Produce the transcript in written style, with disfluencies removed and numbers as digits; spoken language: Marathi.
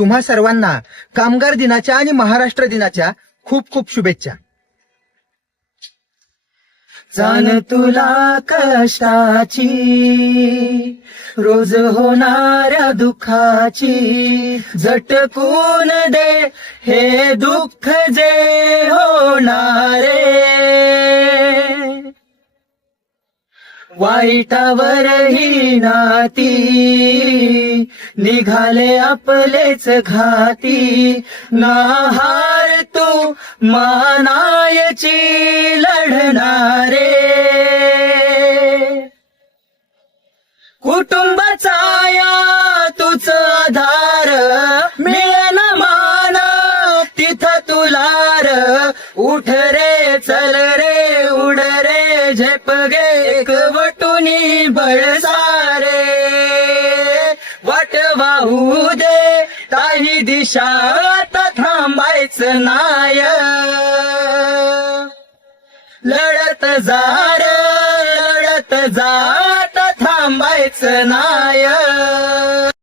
तुम्हा सर्वांना कामगार दिनाच्या आणि महाराष्ट्र दिनाच्या खूप खूप शुभेच्छा. जाण तुला कष्टाची, रोज होणाऱ्या दुःखाची, झटकून दे हे दुःख जे होणारे. वाईटावरही नाती, निघाले आपलेच घाती. नाहार तू मानायची लढणारे. कुटुंबाचा या तुझ आधार, मिळेन मान तिथं तुलार. उठ रे चल रे उड रे झेप गे एकवटुनी बळसारे. वाट वाहू दे काही दिशा आता थांबायचं नाय. लढत जा आता थांबायचं नाय.